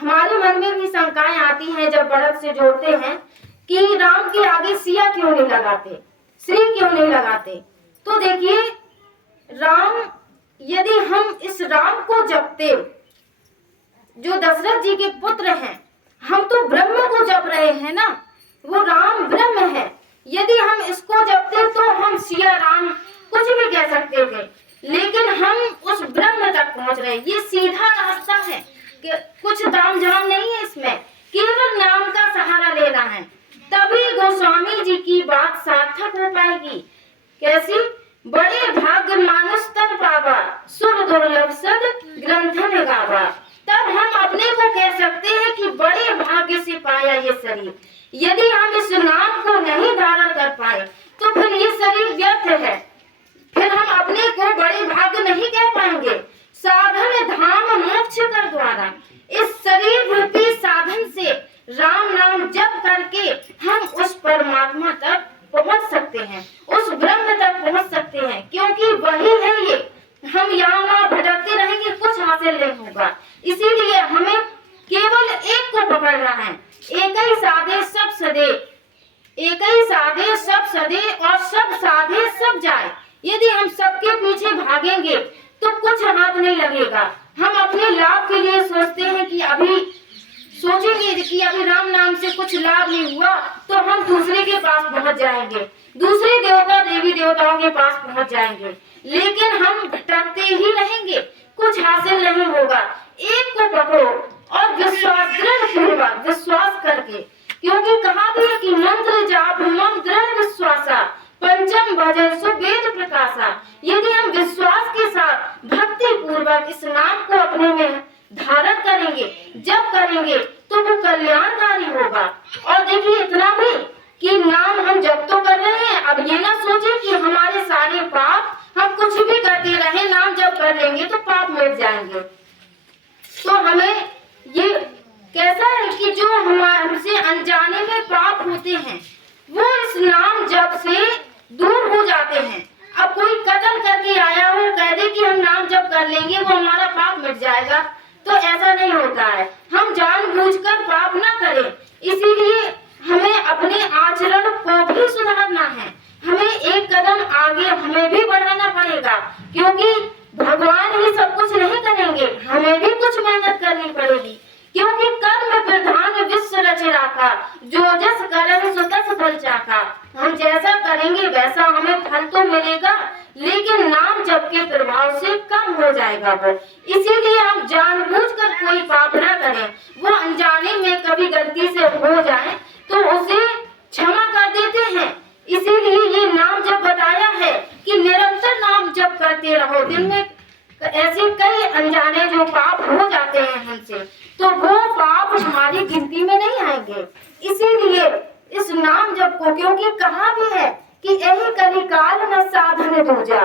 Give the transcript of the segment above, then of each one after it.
हमारे मन में भी शंकाएं आती हैं जब बढ़त से जोड़ते हैं कि राम के आगे सिया क्यों नहीं लगाते, श्री क्यों नहीं लगाते। तो देखिए राम, यदि हम इस राम को जपते, जो दशरथ जी के पुत्र हैं, हम तो ब्रह्म को जप रहे हैं ना, वो राम ब्रह्म है। यदि हम इसको जपते तो हम सिया राम कुछ भी कह सकते थे, लेकिन हम उस ब्रह्म तक पहुंच रहे। ये सीधा रास्ता है कि कुछ तामझाम नहीं है इसमें, केवल नाम का सहारा लेना है, तभी गोस्वामी जी की बात सार्थक हो पाएगी। कैसी? बड़े भाग्य मानुष तन पावा, सुर दुर्लभ सद ग्रंथन गावा। तब हम अपने को कह सकते हैं कि बड़े भाग्य से पाया ये शरीर। यदि हम इस नाम को नहीं धारण कर पाए तो फिर ये शरीर व्यर्थ है, फिर हम अपने को बड़े भाग्य नहीं कह पाएंगे। साधन धाम मोक्ष कर द्वारा, इस शरीर रूपी साधन से राम नाम जप करके हम उस परमात्मा तक पहुंच सकते हैं, उस ब्रह्म तक पहुंच सकते हैं, क्योंकि वही है ये। हम यहाँ वहाँ भटकते रहेंगे, कुछ हासिल नहीं होगा। इसीलिए हमें केवल एक को पकड़ना है। एक ही साधे सब सदे, एक ही साधे सब सदे और सब साधे सब जाए। यदि हम सबके पीछे भागेंगे तो कुछ हाथ नहीं लगेगा। हम अपने लाभ के लिए सोचते हैं कि अभी सोचेंगे कि अभी राम नाम से कुछ लाभ नहीं हुआ तो हम दूसरे के पास पहुंच जाएंगे, दूसरे देवता देवी देवताओं के पास पहुंच जाएंगे, लेकिन हम भटकते ही रहेंगे, कुछ हासिल नहीं होगा। एक को पकड़ो और विश्वास, दृढ़ पूर्वक विश्वास करके, क्योंकि कहा भी है कि मंत्र जाप मम दृढ़ विश्वासा, पंचम भजन सो वेद प्रकाशा। यदि हम विश्वास के साथ भक्ति पूर्वक इस नाम को अपने में धारण करेंगे, जब करेंगे तो वो कल्याणकारी होगा। और देखिए इतना भी कि नाम हम जब तो कर रहे हैं, अब ये ना सोचे कि हमारे सारे पाप, हम कुछ भी करते रहे, नाम जब कर लेंगे तो पाप मिट जाएंगे। तो हमें ये कैसा है कि जो हमसे अनजाने में पाप होते हैं वो इस नाम जप से दूर हो जाते हैं। अब कोई कत्ल करके आया हो, कह दे कि हम नाम जप कर लेंगे वो हमारा पाप मिट जाएगा, तो ऐसा नहीं होता है। हम जानबूझकर पाप ना करें, इसीलिए हमें अपने आचरण को भी सुधारना है। हमें एक कदम आगे हमें भी बढ़ाना पड़ेगा, क्योंकि भगवान ही सब कुछ नहीं करेंगे, हमें भी कुछ मेहनत करनी पड़ेगी। क्योंकि कर्म प्रधान विश्व रच राखा, जो जस करन सो तस फल चाखा। हम जैसा करेंगे वैसा हमें फल तो मिलेगा, लेकिन नाम जप के प्रभाव से कम हो जाएगा वो। इसीलिए हम जानबूझकर कोई पाप न करें। वो अनजाने में कभी गलती से हो जाए तो उसे क्षमा कर देते हैं। इसीलिए ये नाम जप बताया है कि निरंतर नाम जप करते रहो। दिन में ऐसे कई अनजाने जो पाप हो जाते हैं हमसे, तो वो पाप हमारी गिनती में नहीं आएंगे। इसीलिए इस नाम जप को, क्योंकि कहा भी है कि यही कलिकाल न साधन दूजा,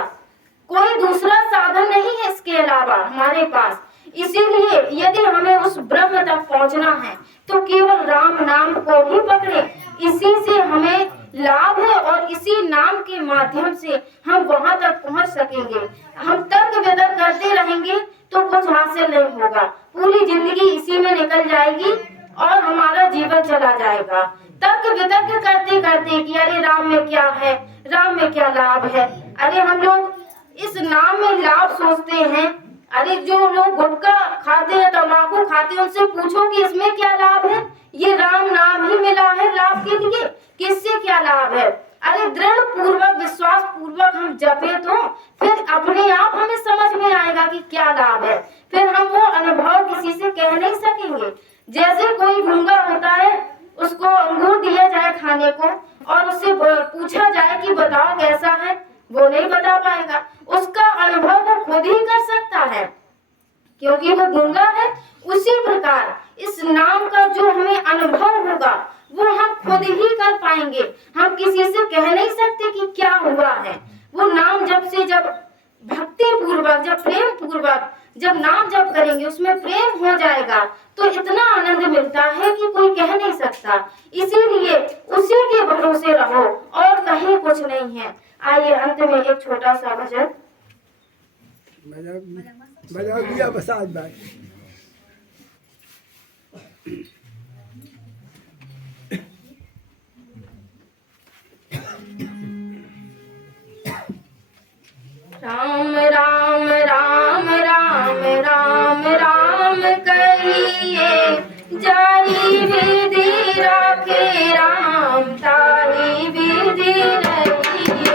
कोई दूसरा साधन नहीं है इसके अलावा हमारे पास। इसीलिए यदि हमें उस ब्रह्म तक पहुंचना है तो केवल राम नाम को ही पकड़े, इसी से हमें लाभ है और इसी नाम के माध्यम से हम वहां तक पहुंच सकेंगे। हम तर्क वितर्क करते रहेंगे तो कुछ हासिल नहीं होगा, पूरी जिंदगी इसी में निकल जाएगी और हमारा जीवन चला जाएगा। तर्क वितर्क करते करते कि अरे राम में क्या है, राम में क्या लाभ है। अरे हम लोग इस नाम में लाभ सोचते हैं। अरे जो लोग गुटखा खाते हैं, तंबाकू खाते हैं, उनसे पूछो कि इसमें क्या लाभ है। ये राम नाम ही मिला है लाभ के लिए, किससे क्या लाभ है। अरे दृढ़ पूर्वक विश्वास पूर्वक हम जपे तो फिर अपने आप हमें समझ में आएगा कि क्या लाभ है। फिर हम वो अनुभव किसी से कह नहीं सकेंगे। जैसे कोई गूंगा होता है, उसको अंगूर दिया जाए खाने को और उससे पूछा जाए कि बताओ कैसा है, वो नहीं बता पाएगा। उसका अनुभव वो खुद ही कर सकता है, क्योंकि वो गूंगा है। उसी प्रकार इस नाम का जो हमें अनुभव होगा वो हम खुद ही कर पाएंगे। हम किसी से कह नहीं सकते कि क्या हुआ है। वो नाम जब से, जब भक्ति पूर्वक, जब प्रेम पूर्वक जब नाम जप करेंगे, उसमें प्रेम हो जाएगा तो इतना आनंद मिलता है कि कोई कह नहीं सकता। इसीलिए उसी के भरोसे रहो और कहीं कुछ नहीं है। आइए अंत में एक छोटा सा भजन बजा दिया बस आज बात। राम राम राम राम राम राम कहिए, जाहि विधि राखे राम ताहि विधि रहिए।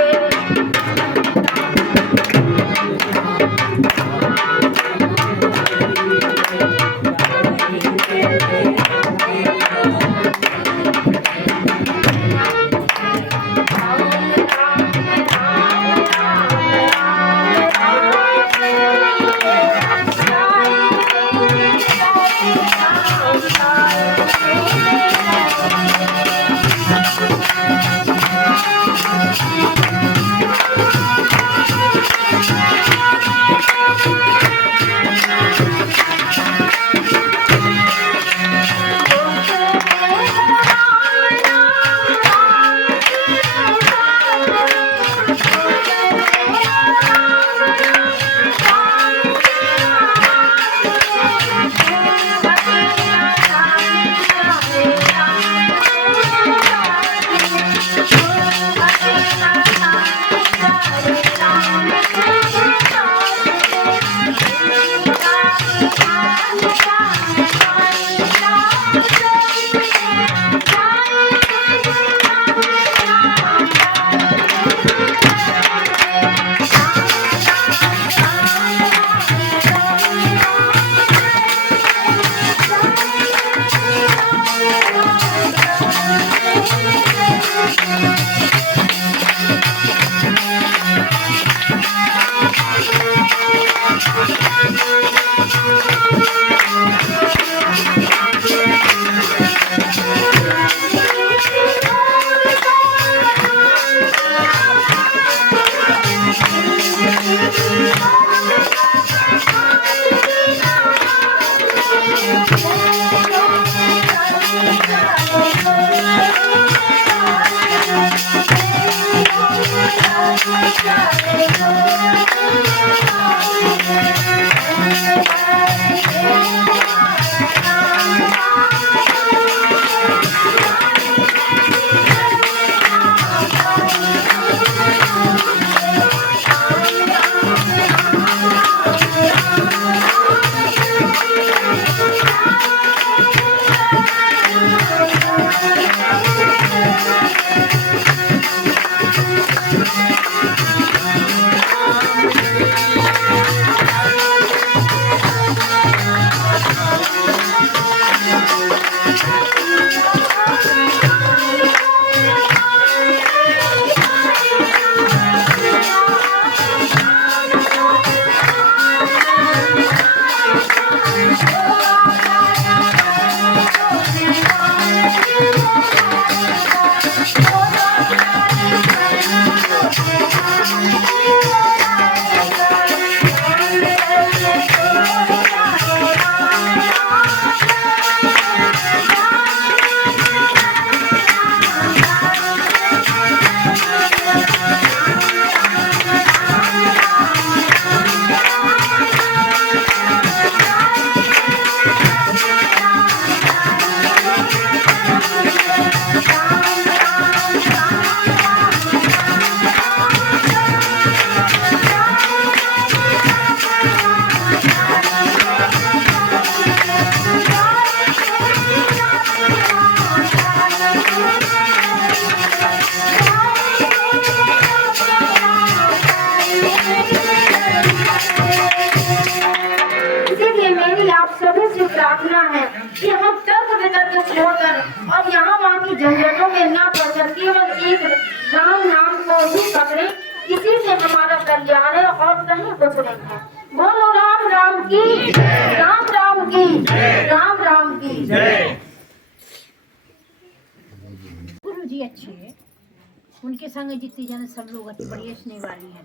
प्रार्थना है कि हम तर्क वितर्क छोड़कर और यहाँ वहाँ की झंझटों में न पड़कर केवल एक राम नाम को ही पकड़े। इसी से हमारा कल्याण है और कहीं कुछ नहीं है। बोलो राम राम की, राम राम की, राम राम की जय। गुरु जी अच्छे है, उनके संग जितने जन सब लोग बढ़िया स्नेह वाली हैं।